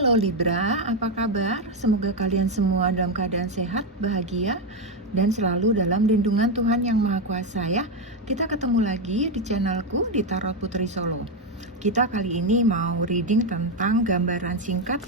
Halo Libra, apa kabar? Semoga kalian semua dalam keadaan sehat, bahagia, dan selalu dalam lindungan Tuhan Yang Maha Kuasa ya. Kita ketemu lagi di channelku di Tarot Putri Solo. Kita kali ini mau reading tentang gambaran singkat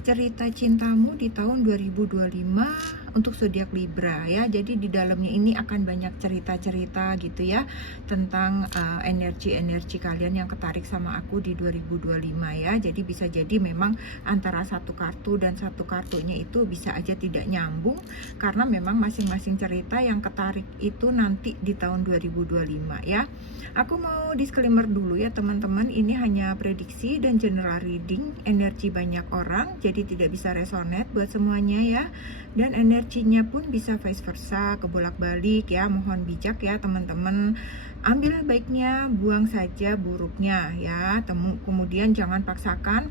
cerita cintamu di tahun 2025 untuk zodiak Libra ya. Jadi di dalamnya ini akan banyak cerita-cerita gitu ya tentang energi-energi kalian yang ketarik sama aku di 2025 ya. Jadi bisa jadi memang antara satu kartu dan satu kartunya itu bisa aja tidak nyambung karena memang masing-masing cerita yang ketarik itu nanti di tahun 2025 ya. Aku mau disclaimer dulu ya teman-teman, ini hanya prediksi dan general reading, energi banyak orang, jadi tidak bisa resonate buat semuanya ya. Dan energinya pun bisa vice versa, kebolak-balik ya, mohon bijak ya teman-teman. Ambil baiknya, buang saja buruknya ya. Kemudian jangan paksakan.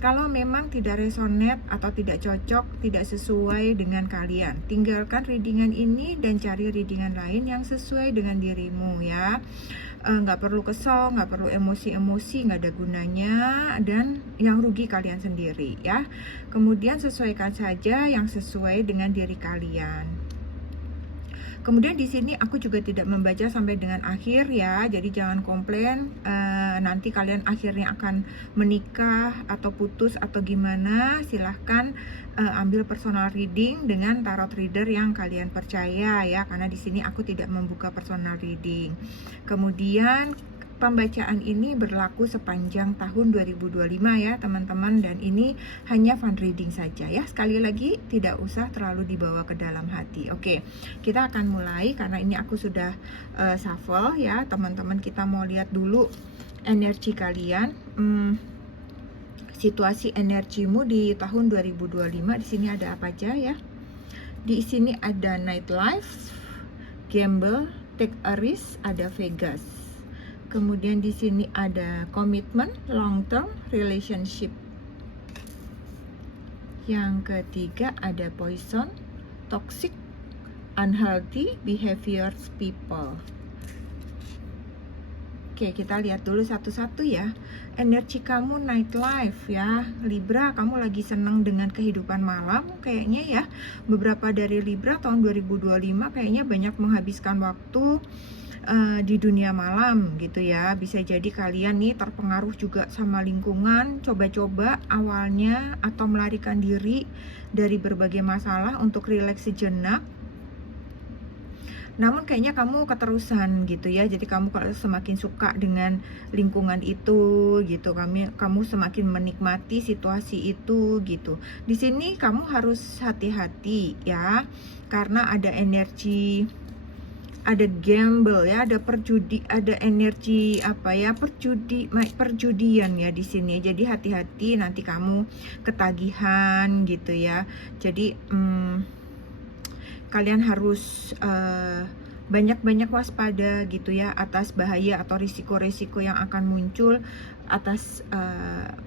Kalau memang tidak resonate atau tidak cocok, tidak sesuai dengan kalian, tinggalkan readingan ini dan cari readingan lain yang sesuai dengan dirimu ya. Nggak perlu kesel, nggak perlu emosi-emosi, nggak ada gunanya, dan yang rugi kalian sendiri ya. Kemudian sesuaikan saja yang sesuai dengan diri kalian. Kemudian di sini aku juga tidak membaca sampai dengan akhir ya, jadi jangan komplain nanti kalian akhirnya akan menikah atau putus atau gimana. Silahkan ambil personal reading dengan tarot reader yang kalian percaya ya, karena di sini aku tidak membuka personal reading. Kemudian pembacaan ini berlaku sepanjang tahun 2025 ya teman-teman, dan ini hanya fun reading saja ya. Sekali lagi tidak usah terlalu dibawa ke dalam hati. Oke, kita akan mulai karena ini aku sudah shuffle ya teman-teman. Kita mau lihat dulu energi kalian, situasi energimu di tahun 2025. Di sini ada apa aja ya? Di sini ada nightlife, gamble, take a risk, ada Vegas. Kemudian di sini ada komitmen, long term relationship. Yang ketiga ada poison, toxic, unhealthy behaviors people. Oke, kita lihat dulu satu-satu ya. Energi kamu nightlife ya, Libra, kamu lagi seneng dengan kehidupan malam kayaknya ya. Beberapa dari Libra tahun 2025 kayaknya banyak menghabiskan waktu di dunia malam gitu ya. Bisa jadi kalian nih terpengaruh juga sama lingkungan, coba-coba awalnya atau melarikan diri dari berbagai masalah untuk rileks sejenak. Namun kayaknya kamu keterusan gitu ya. Jadi kamu semakin suka dengan lingkungan itu gitu. Kamu semakin menikmati situasi itu gitu. Di sini kamu harus hati-hati ya. Karena ada energi, ada gamble ya, ada energi apa ya, perjudian ya di sini. Jadi hati-hati nanti kamu ketagihan gitu ya. Jadi kalian harus banyak-banyak waspada gitu ya atas bahaya atau risiko-risiko yang akan muncul atas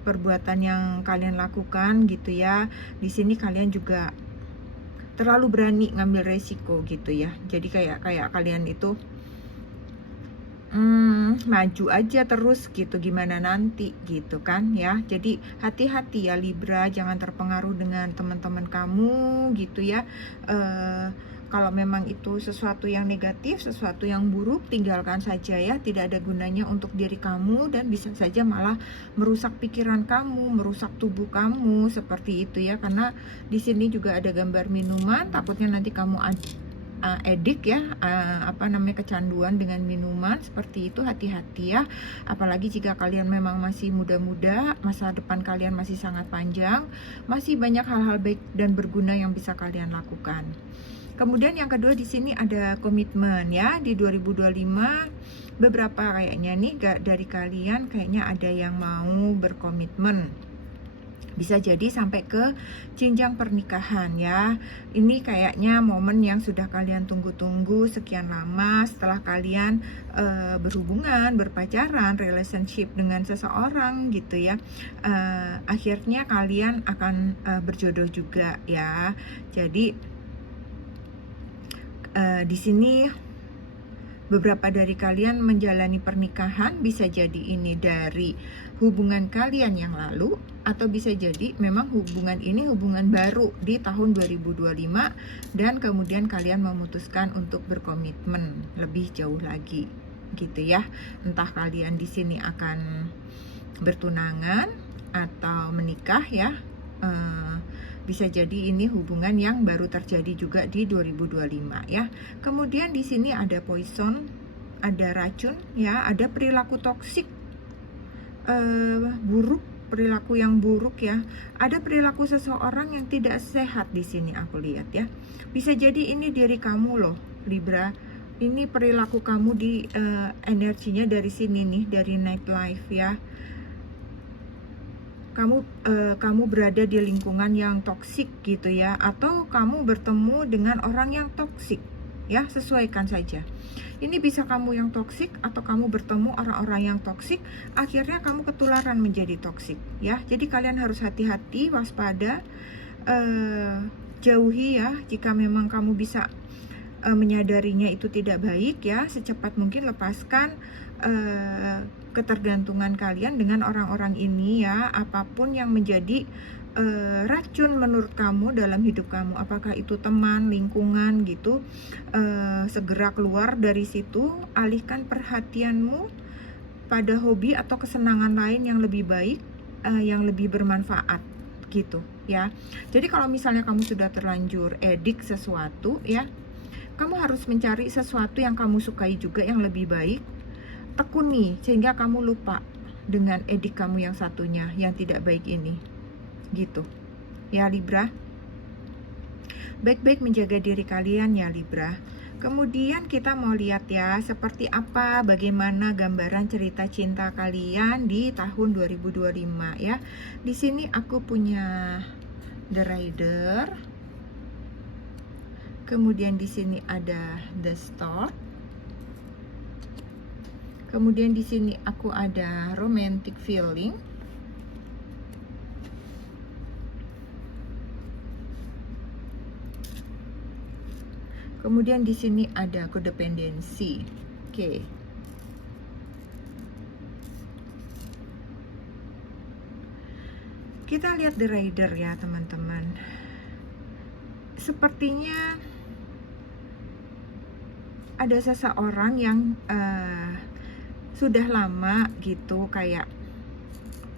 perbuatan yang kalian lakukan gitu ya. Di sini kalian juga terlalu berani ngambil resiko gitu ya. Jadi kayak kalian itu maju aja terus gitu, gimana nanti gitu kan ya. Jadi hati-hati ya Libra, jangan terpengaruh dengan teman-teman kamu gitu ya. Kalau memang itu sesuatu yang negatif, sesuatu yang buruk, tinggalkan saja ya. Tidak ada gunanya untuk diri kamu dan bisa saja malah merusak pikiran kamu, merusak tubuh kamu seperti itu ya. Karena di sini juga ada gambar minuman, takutnya nanti kamu edik ya, kecanduan dengan minuman seperti itu. Hati-hati ya, apalagi jika kalian memang masih muda-muda, masa depan kalian masih sangat panjang, masih banyak hal-hal baik dan berguna yang bisa kalian lakukan. Kemudian yang kedua di sini ada komitmen ya. Di 2025 beberapa kayaknya nih dari kalian kayaknya ada yang mau berkomitmen. Bisa jadi sampai ke jenjang pernikahan ya. Ini kayaknya momen yang sudah kalian tunggu-tunggu sekian lama setelah kalian berhubungan, berpacaran, relationship dengan seseorang gitu ya. Akhirnya kalian akan berjodoh juga ya. Jadi di sini beberapa dari kalian menjalani pernikahan, bisa jadi ini dari hubungan kalian yang lalu, atau bisa jadi memang hubungan ini hubungan baru di tahun 2025 dan kemudian kalian memutuskan untuk berkomitmen lebih jauh lagi gitu ya. Entah kalian di sini akan bertunangan atau menikah ya. Bisa jadi ini hubungan yang baru terjadi juga di 2025 ya. Kemudian di sini ada poison, ada racun ya, ada perilaku toksik, buruk, perilaku yang buruk ya. Ada perilaku seseorang yang tidak sehat di sini aku lihat ya. Bisa jadi ini diri kamu loh, Libra. Ini perilaku kamu di energinya dari sini nih, dari night life ya. Kamu berada di lingkungan yang toksik gitu ya, atau kamu bertemu dengan orang yang toksik ya, sesuaikan saja. Ini bisa kamu yang toksik atau kamu bertemu orang-orang yang toksik, akhirnya kamu ketularan menjadi toksik ya. Jadi kalian harus hati-hati, waspada, jauhi ya. Jika memang kamu bisa menyadarinya itu tidak baik ya, secepat mungkin lepaskan ketergantungan kalian dengan orang-orang ini ya. Apapun yang menjadi racun menurut kamu dalam hidup kamu, apakah itu teman, lingkungan gitu, segera keluar dari situ. Alihkan perhatianmu pada hobi atau kesenangan lain yang lebih baik, yang lebih bermanfaat gitu ya. Jadi kalau misalnya kamu sudah terlanjur edik sesuatu ya, kamu harus mencari sesuatu yang kamu sukai juga yang lebih baik. Tekuni sehingga kamu lupa dengan edik kamu yang satunya yang tidak baik ini gitu ya Libra. Baik-baik menjaga diri kalian ya Libra. Kemudian kita mau lihat ya, seperti apa, bagaimana gambaran cerita cinta kalian di tahun 2025 ya. Di sini aku punya The Rider. Kemudian di sini ada The Stork. Kemudian di sini aku ada Romantic Feeling. Kemudian di sini ada Codependency. Oke. Kita lihat The Rider ya teman-teman. Sepertinya ada seseorang yang sudah lama gitu, kayak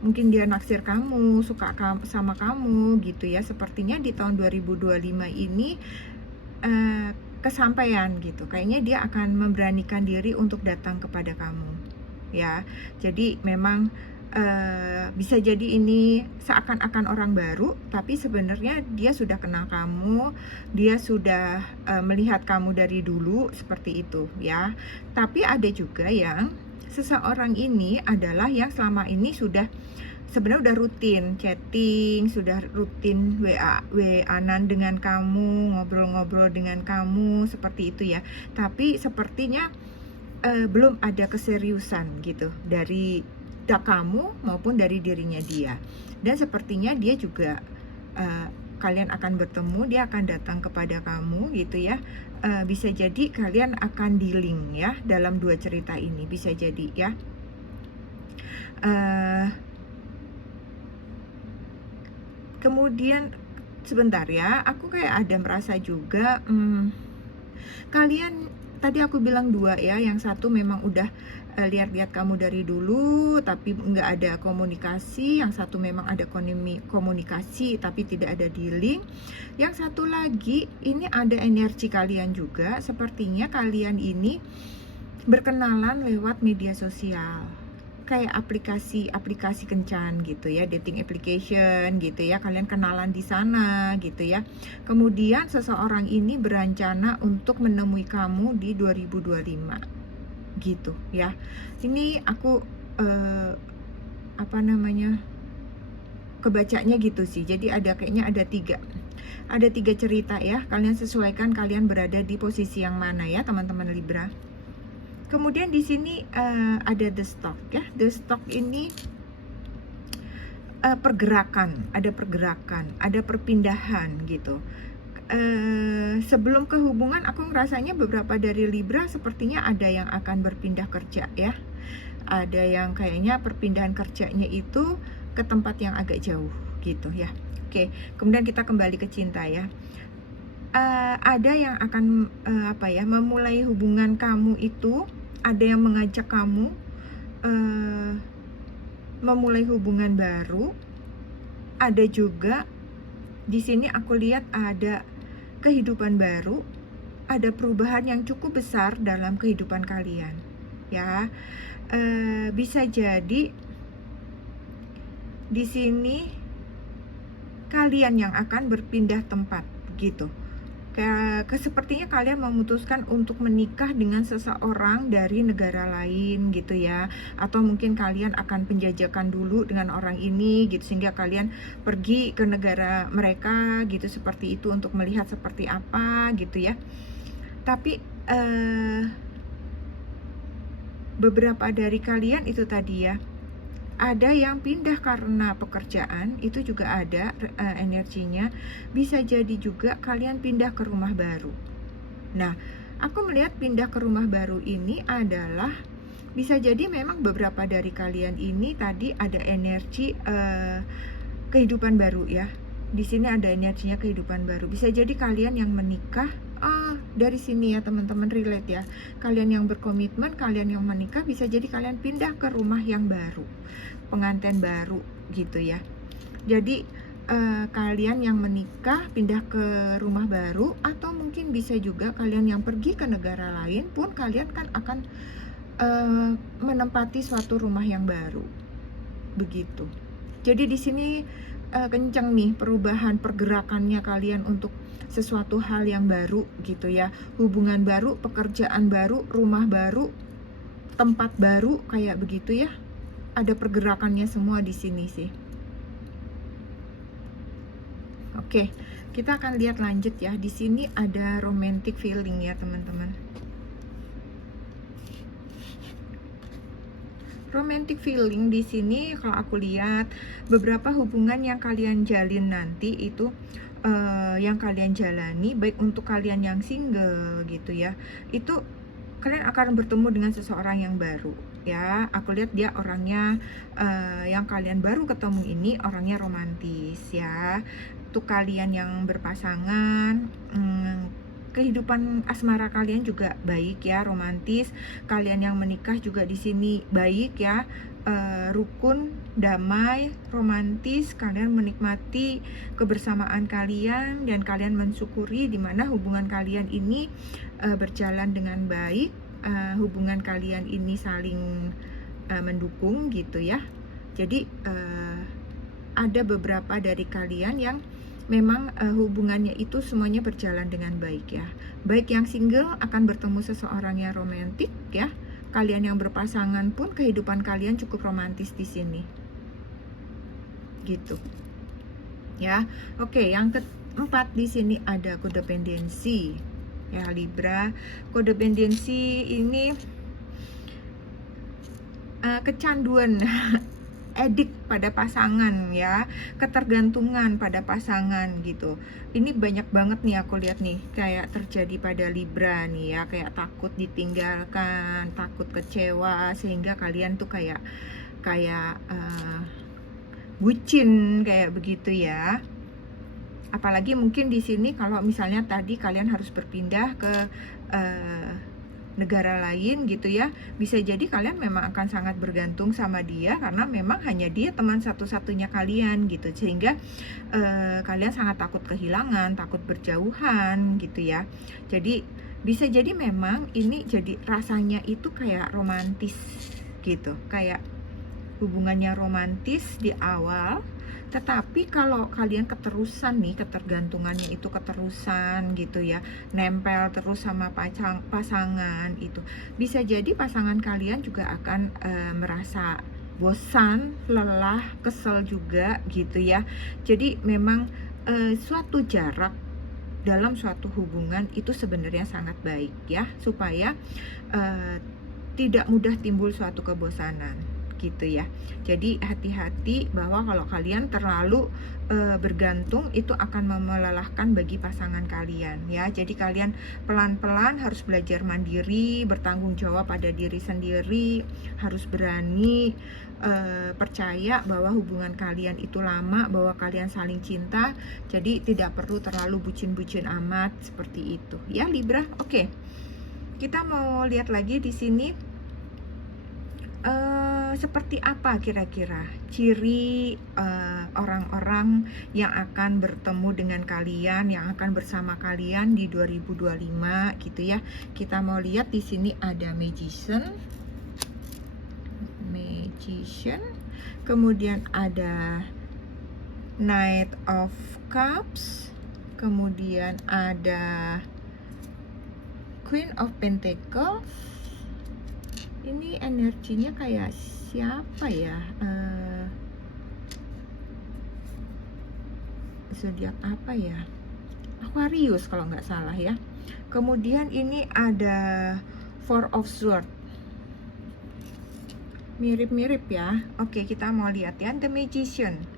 mungkin dia naksir kamu, suka sama kamu gitu ya. Sepertinya di tahun 2025 ini kesampaian gitu. Kayaknya dia akan memberanikan diri untuk datang kepada kamu ya. Jadi memang bisa jadi ini seakan-akan orang baru, tapi sebenarnya dia sudah kenal kamu, dia sudah melihat kamu dari dulu, seperti itu ya. Tapi ada juga yang seseorang ini adalah yang selama ini sudah sebenarnya udah rutin chatting, sudah rutin WA-an dengan kamu, ngobrol-ngobrol dengan kamu, seperti itu ya. Tapi sepertinya belum ada keseriusan gitu dari kamu maupun dari dirinya dia. Dan sepertinya dia juga kalian akan bertemu, dia akan datang kepada kamu gitu ya. Bisa jadi kalian akan dealing ya dalam dua cerita ini, bisa jadi ya. Kemudian sebentar ya, aku kayak ada merasa juga kalian, tadi aku bilang dua ya, yang satu memang udah lihat-lihat kamu dari dulu tapi nggak ada komunikasi, yang satu memang ada komunikasi tapi tidak ada dealing, yang satu lagi ini ada energi kalian juga. Sepertinya kalian ini berkenalan lewat media sosial, kayak aplikasi kencan gitu ya, dating application gitu ya. Kalian kenalan di sana gitu ya. Kemudian seseorang ini berencana untuk menemui kamu di 2025 gitu ya. Ini aku kebacanya gitu sih. Jadi kayaknya ada tiga cerita ya. Kalian sesuaikan kalian berada di posisi yang mana ya teman-teman Libra. Kemudian di sini ada The Stock ya. The Stock ini pergerakan, ada perpindahan gitu. sebelum ke hubungan, aku ngerasanya beberapa dari Libra sepertinya ada yang akan berpindah kerja ya. Ada yang kayaknya perpindahan kerjanya itu ke tempat yang agak jauh gitu ya. Oke, kemudian kita kembali ke cinta ya. Ada yang akan memulai hubungan kamu itu, ada yang mengajak kamu memulai hubungan baru. Ada juga di sini aku lihat ada kehidupan baru, ada perubahan yang cukup besar dalam kehidupan kalian ya. Bisa jadi di sini kalian yang akan berpindah tempat gitu. Sepertinya kalian memutuskan untuk menikah dengan seseorang dari negara lain gitu ya, atau mungkin kalian akan penjajakan dulu dengan orang ini gitu, sehingga kalian pergi ke negara mereka gitu, seperti itu, untuk melihat seperti apa gitu ya. Tapi beberapa dari kalian itu tadi ya, ada yang pindah karena pekerjaan, itu juga ada energinya. Bisa jadi juga kalian pindah ke rumah baru. Nah, aku melihat pindah ke rumah baru ini adalah bisa jadi memang beberapa dari kalian ini tadi ada energi kehidupan baru ya. Di sini ada energinya kehidupan baru. Bisa jadi kalian yang menikah. Dari sini ya teman-teman, relate ya. Kalian yang berkomitmen, kalian yang menikah, bisa jadi kalian pindah ke rumah yang baru, pengantin baru gitu ya. Jadi kalian yang menikah pindah ke rumah baru, atau mungkin bisa juga kalian yang pergi ke negara lain pun kalian kan akan menempati suatu rumah yang baru begitu. Jadi di sini kenceng nih perubahan pergerakannya kalian untuk sesuatu hal yang baru gitu ya. Hubungan baru, pekerjaan baru, rumah baru, tempat baru, kayak begitu ya. Ada pergerakannya semua di sini sih. Oke, kita akan lihat lanjut ya. Di sini ada romantic feeling ya teman-teman. Romantic feeling di sini kalau aku lihat beberapa hubungan yang kalian jalin nanti itu yang kalian jalani, baik untuk kalian yang single gitu ya, itu kalian akan bertemu dengan seseorang yang baru ya. Aku lihat dia orangnya yang kalian baru ketemu ini orangnya romantis ya. Untuk kalian yang berpasangan, kehidupan asmara kalian juga baik ya, romantis. Kalian yang menikah juga di sini baik ya, rukun, damai, romantis. Kalian menikmati kebersamaan kalian dan kalian mensyukuri di mana hubungan kalian ini berjalan dengan baik. Hubungan kalian ini saling mendukung gitu ya. Jadi ada beberapa dari kalian yang memang hubungannya itu semuanya berjalan dengan baik ya. Baik yang single akan bertemu seseorang yang romantis ya. Kalian yang berpasangan pun kehidupan kalian cukup romantis di sini. Gitu. Ya. Oke, yang keempat di sini ada codependency. Ya, Libra. Codependency ini kecanduan edik pada pasangan ya, ketergantungan pada pasangan gitu. Ini banyak banget nih aku lihat nih kayak terjadi pada Libra nih ya, kayak takut ditinggalkan, takut kecewa, sehingga kalian tuh kayak bucin kayak begitu ya. Apalagi mungkin di sini kalau misalnya tadi kalian harus berpindah ke negara lain gitu ya, bisa jadi kalian memang akan sangat bergantung sama dia karena memang hanya dia teman satu-satunya kalian gitu, sehingga kalian sangat takut kehilangan, takut berjauhan gitu ya. Jadi bisa jadi memang ini jadi rasanya itu kayak romantis gitu, kayak hubungannya romantis di awal. Tetapi kalau kalian keterusan nih, ketergantungannya itu keterusan gitu ya, nempel terus sama pasangan itu, bisa jadi pasangan kalian juga akan merasa bosan, lelah, kesel juga gitu ya. Jadi memang suatu jarak dalam suatu hubungan itu sebenarnya sangat baik ya, supaya tidak mudah timbul suatu kebosanan gitu ya. Jadi hati-hati bahwa kalau kalian terlalu bergantung itu akan melelahkan bagi pasangan kalian ya. Jadi kalian pelan-pelan harus belajar mandiri, bertanggung jawab pada diri sendiri, harus berani percaya bahwa hubungan kalian itu lama, bahwa kalian saling cinta. Jadi tidak perlu terlalu bucin-bucin amat seperti itu ya Libra. Oke. Kita mau lihat lagi di sini seperti apa kira-kira ciri orang-orang yang akan bertemu dengan kalian, yang akan bersama kalian di 2025 gitu ya. Kita mau lihat di sini ada Magician, kemudian ada Knight of Cups, kemudian ada Queen of Pentacles. Ini energinya kayak siapa ya? Zodiak apa ya? Aquarius kalau nggak salah ya. Kemudian ini ada Four of Swords. Mirip-mirip ya. Oke, kita mau lihat ya The Magician.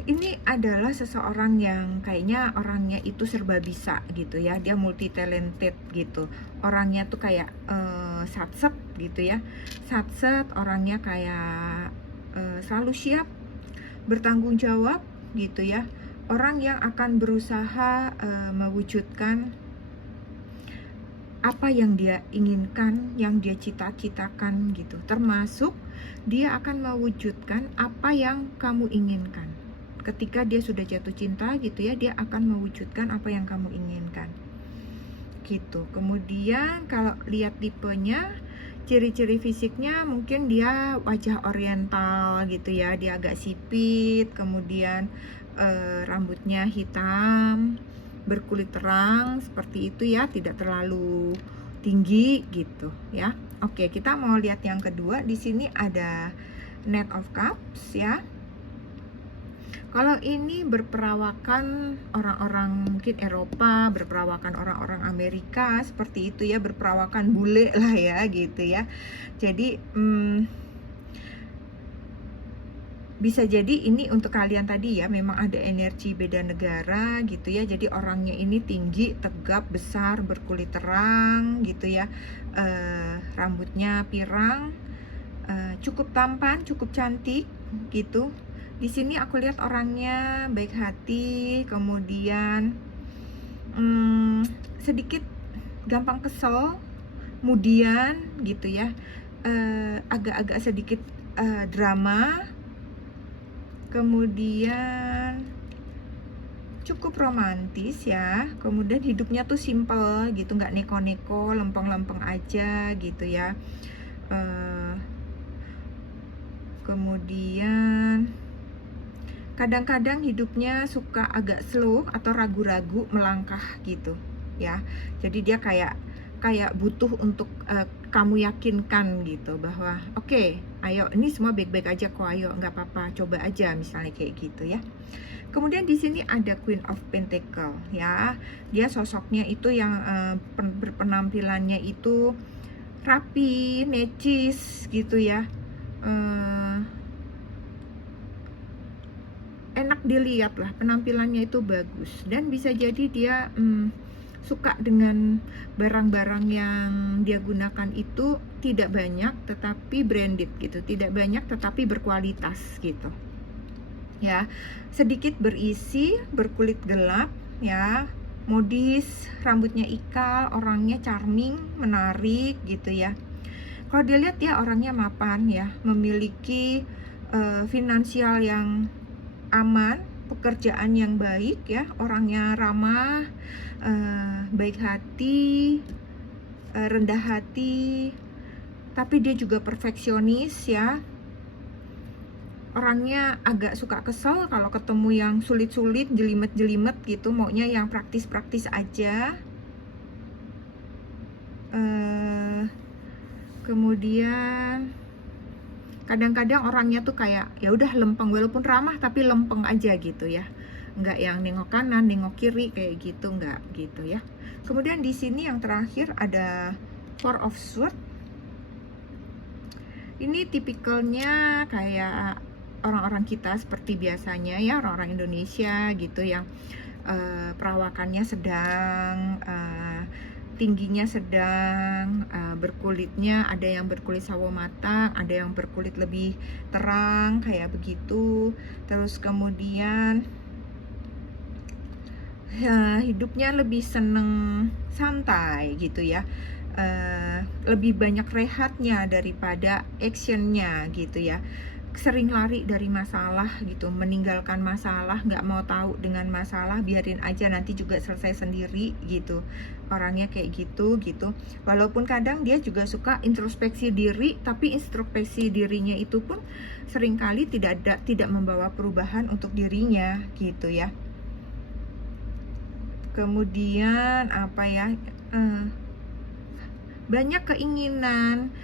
Ini adalah seseorang yang kayaknya orangnya itu serba bisa gitu ya. Dia multi talented gitu. Orangnya tuh kayak satset gitu ya. Satset, orangnya kayak selalu siap bertanggung jawab gitu ya. Orang yang akan berusaha mewujudkan apa yang dia inginkan, yang dia cita-citakan gitu. Termasuk dia akan mewujudkan apa yang kamu inginkan. Ketika dia sudah jatuh cinta gitu ya, dia akan mewujudkan apa yang kamu inginkan gitu. Kemudian kalau lihat tipenya, ciri-ciri fisiknya mungkin dia wajah oriental gitu ya, dia agak sipit, kemudian rambutnya hitam, berkulit terang seperti itu ya, tidak terlalu tinggi gitu ya. Oke, kita mau lihat yang kedua. Di sini ada Knight of Cups ya. Kalau ini berperawakan orang-orang mungkin Eropa, berperawakan orang-orang Amerika seperti itu ya, berperawakan bule lah ya gitu ya. Jadi bisa jadi ini untuk kalian tadi ya, memang ada energi beda negara gitu ya. Jadi orangnya ini tinggi, tegap, besar, berkulit terang gitu ya. Rambutnya pirang, cukup tampan, cukup cantik gitu. Di sini aku lihat orangnya baik hati, kemudian sedikit gampang kesel, kemudian gitu ya, agak-agak sedikit drama, kemudian cukup romantis ya, kemudian hidupnya tuh simple gitu, nggak neko-neko, lempeng-lempeng aja gitu ya. Kemudian kadang-kadang hidupnya suka agak slow atau ragu-ragu melangkah gitu ya. Jadi dia kayak butuh untuk kamu yakinkan gitu bahwa oke, ayo ini semua baik-baik aja kok, ayo nggak apa-apa, coba aja misalnya kayak gitu ya. Kemudian di sini ada Queen of Pentacles ya. Dia sosoknya itu yang berpenampilannya itu rapi, necis gitu ya. Enak dilihat lah, penampilannya itu bagus, dan bisa jadi dia suka dengan barang-barang yang dia gunakan itu tidak banyak tetapi branded gitu, tidak banyak tetapi berkualitas gitu ya, sedikit berisi, berkulit gelap ya, modis, rambutnya ikal, orangnya charming, menarik gitu ya. Kalau dilihat ya orangnya mapan ya, memiliki finansial yang aman, pekerjaan yang baik ya, orangnya ramah, baik hati, rendah hati, tapi dia juga perfeksionis ya. Orangnya agak suka kesel kalau ketemu yang sulit-sulit, jelimet-jelimet gitu, maunya yang praktis-praktis aja. Kemudian kadang-kadang orangnya tuh kayak ya udah lempeng, walaupun ramah tapi lempeng aja gitu ya, nggak yang nengok kanan nengok kiri kayak gitu, nggak gitu ya. Kemudian di sini yang terakhir ada Four of Swords. Ini tipikalnya kayak orang-orang kita seperti biasanya ya, orang-orang Indonesia gitu yang perawakannya sedang, tingginya sedang, berkulitnya ada yang berkulit sawo matang, ada yang berkulit lebih terang kayak begitu. Terus kemudian ya, hidupnya lebih seneng santai gitu ya, lebih banyak rehatnya daripada actionnya gitu ya. Sering lari dari masalah gitu, meninggalkan masalah, nggak mau tahu dengan masalah, biarin aja nanti juga selesai sendiri gitu. Orangnya kayak gitu gitu. Walaupun kadang dia juga suka introspeksi diri, tapi introspeksi dirinya itu pun seringkali tidak membawa perubahan untuk dirinya gitu ya. Kemudian apa ya, banyak keinginan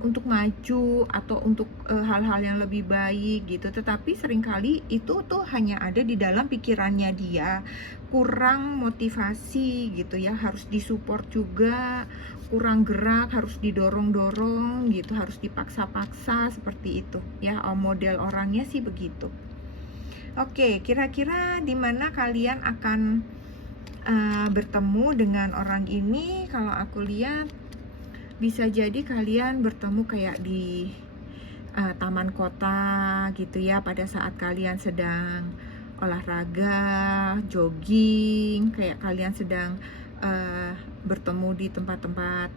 untuk maju atau untuk hal-hal yang lebih baik gitu, tetapi seringkali itu tuh hanya ada di dalam pikirannya dia, kurang motivasi gitu ya, harus disupport juga, kurang gerak, harus didorong-dorong gitu, harus dipaksa-paksa seperti itu ya. Model orangnya sih begitu. Oke, kira-kira di mana kalian akan bertemu dengan orang ini? Kalau aku lihat bisa jadi kalian bertemu kayak di taman kota gitu ya, pada saat kalian sedang olahraga, jogging, kayak kalian sedang bertemu di tempat-tempat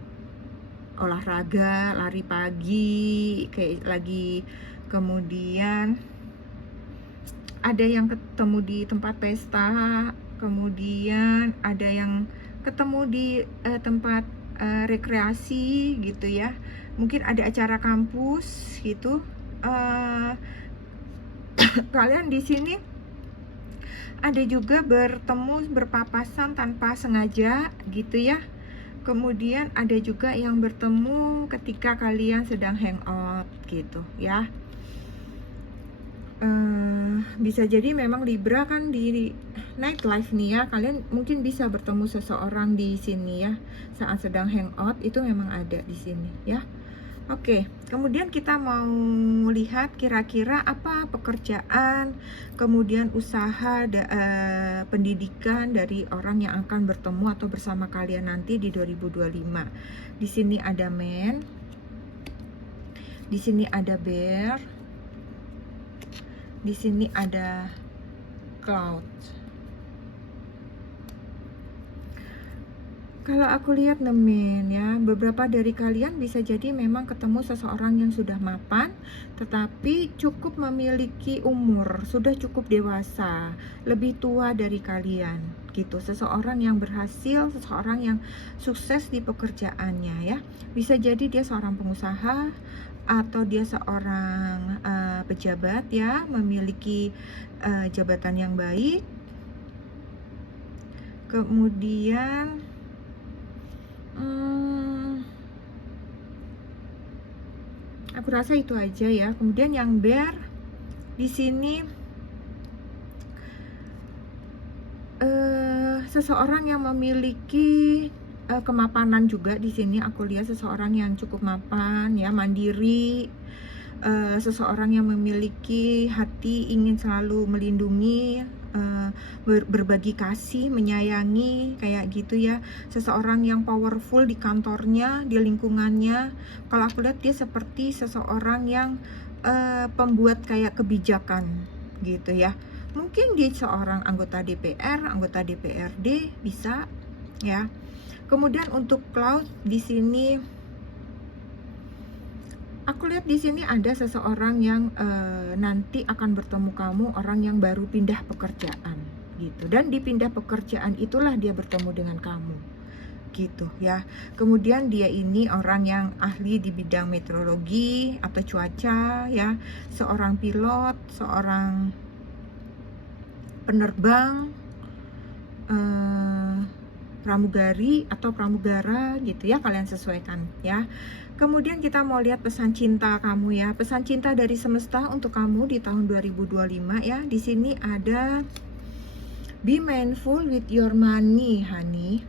olahraga, lari pagi, kayak lagi. Kemudian ada yang ketemu di tempat pesta, kemudian ada yang ketemu di tempat rekreasi gitu ya, mungkin ada acara kampus gitu. Kalian di sini ada juga bertemu, berpapasan tanpa sengaja gitu ya. Kemudian ada juga yang bertemu ketika kalian sedang hangout gitu ya. Bisa jadi memang Libra kan di nightlife nih ya, kalian mungkin bisa bertemu seseorang di sini ya, saat sedang hangout itu memang ada di sini ya. Oke, kemudian kita mau lihat kira-kira apa pekerjaan, kemudian usaha, pendidikan dari orang yang akan bertemu atau bersama kalian nanti di 2025. Di sini ada man, di sini ada bear, di sini ada cloud. Kalau aku lihat nemen ya, beberapa dari kalian bisa jadi memang ketemu seseorang yang sudah mapan, tetapi cukup memiliki umur, sudah cukup dewasa, lebih tua dari kalian gitu. Seseorang yang berhasil, seseorang yang sukses di pekerjaannya ya. Bisa jadi dia seorang pengusaha atau dia seorang pejabat ya, memiliki jabatan yang baik. Kemudian aku rasa itu aja ya. Kemudian yang bear di sini seseorang yang memiliki kemapanan juga. Di sini aku lihat seseorang yang cukup mapan ya, mandiri, seseorang yang memiliki hati ingin selalu melindungi, berbagi kasih, menyayangi kayak gitu ya. Seseorang yang powerful di kantornya, di lingkungannya. Kalau aku lihat dia seperti seseorang yang pembuat kayak kebijakan gitu ya. Mungkin dia seorang anggota DPR, anggota DPRD bisa ya. Kemudian untuk cloud di sini aku lihat di sini ada seseorang yang nanti akan bertemu kamu, orang yang baru pindah pekerjaan gitu. Dan di pindah pekerjaan itulah dia bertemu dengan kamu gitu ya. Kemudian dia ini orang yang ahli di bidang meteorologi atau cuaca ya, seorang pilot, seorang penerbang, pramugari atau pramugara gitu ya, kalian sesuaikan ya. Kemudian kita mau lihat pesan cinta kamu ya, pesan cinta dari semesta untuk kamu di tahun 2025 ya. Di sini ada be mindful with your money, honey.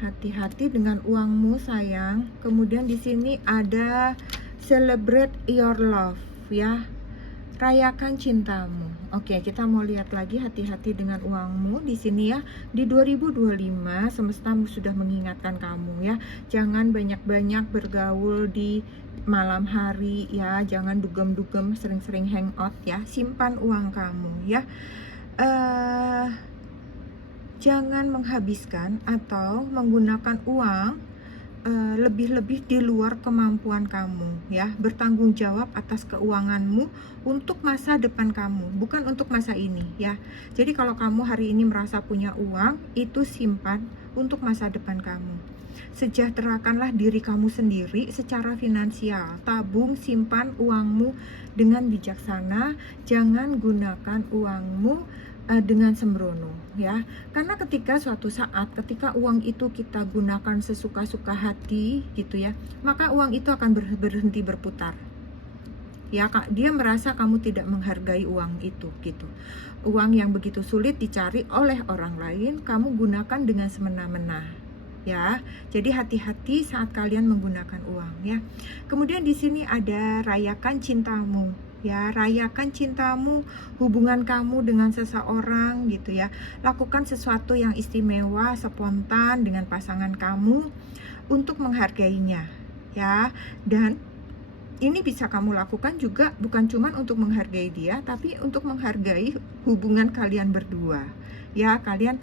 Hati-hati dengan uangmu, sayang. Kemudian di sini ada Celebrate your love, ya. Rayakan cintamu. Oke, kita mau lihat lagi, hati-hati dengan uangmu di sini ya. Di 2025 semesta sudah mengingatkan kamu ya. Jangan banyak-banyak bergaul di malam hari ya. Jangan dugem-dugem, sering-sering hangout ya. Simpan uang kamu ya. Jangan menghabiskan atau menggunakan uang lebih-lebih di luar kemampuan kamu ya. Bertanggung jawab atas keuanganmu untuk masa depan kamu, bukan untuk masa ini ya. Jadi kalau kamu hari ini merasa punya uang, itu simpan untuk masa depan kamu. Sejahterakanlah diri kamu sendiri secara finansial. Tabung, simpan uangmu dengan bijaksana. Jangan gunakan uangmu dengan sembrono ya. Karena ketika suatu saat ketika uang itu kita gunakan sesuka-suka hati gitu ya, maka uang itu akan berhenti berputar ya. Dia merasa kamu tidak menghargai uang itu gitu. Uang yang begitu sulit dicari oleh orang lain, kamu gunakan dengan semena-mena ya. Jadi hati-hati saat kalian menggunakan uang ya. Kemudian di sini ada rayakan cintamu ya. Rayakan cintamu, hubungan kamu dengan seseorang gitu ya. Lakukan sesuatu yang istimewa, spontan dengan pasangan kamu untuk menghargainya ya. Dan ini bisa kamu lakukan juga bukan cuma untuk menghargai dia, tapi untuk menghargai hubungan kalian berdua ya. Kalian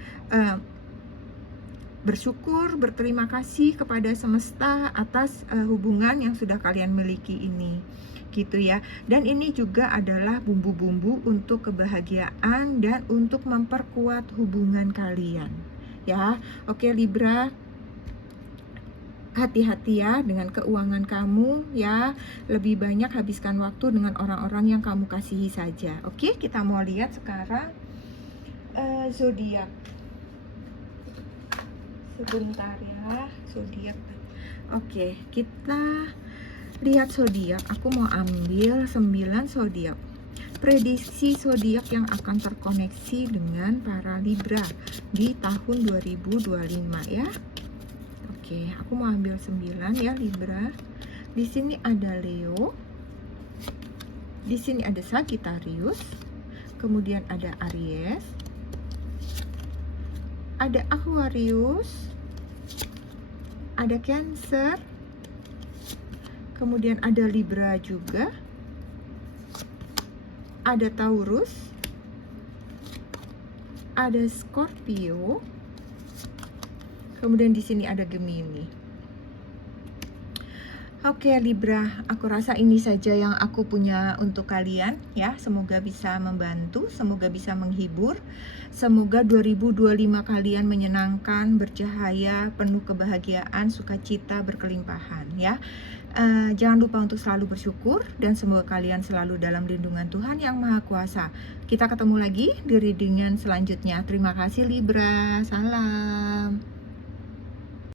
bersyukur, berterima kasih kepada semesta atas hubungan yang sudah kalian miliki ini gitu ya. Dan ini juga adalah bumbu-bumbu untuk kebahagiaan dan untuk memperkuat hubungan kalian ya. Oke Libra, hati-hati ya dengan keuangan kamu ya. Lebih banyak habiskan waktu dengan orang-orang yang kamu kasihi saja. Oke, kita mau lihat sekarang zodiak. Sebentar ya, zodiak. Oke, kita lihat zodiak. Aku mau ambil 9 zodiak. Prediksi zodiak yang akan terkoneksi dengan para Libra di tahun 2025 ya. Oke, aku mau ambil 9 ya Libra. Di sini ada Leo. Di sini ada Sagittarius. Kemudian ada Aries. Ada Aquarius, ada Cancer, kemudian ada Libra juga, ada Taurus, ada Scorpio, kemudian di sini ada Gemini. Oke Libra, aku rasa ini saja yang aku punya untuk kalian ya. Semoga bisa membantu, semoga bisa menghibur. Semoga 2025 kalian menyenangkan, bercahaya, penuh kebahagiaan, sukacita, berkelimpahan ya. Jangan lupa untuk selalu bersyukur dan semoga kalian selalu dalam lindungan Tuhan Yang Maha Kuasa. Kita ketemu lagi di readingan selanjutnya. Terima kasih Libra, salam.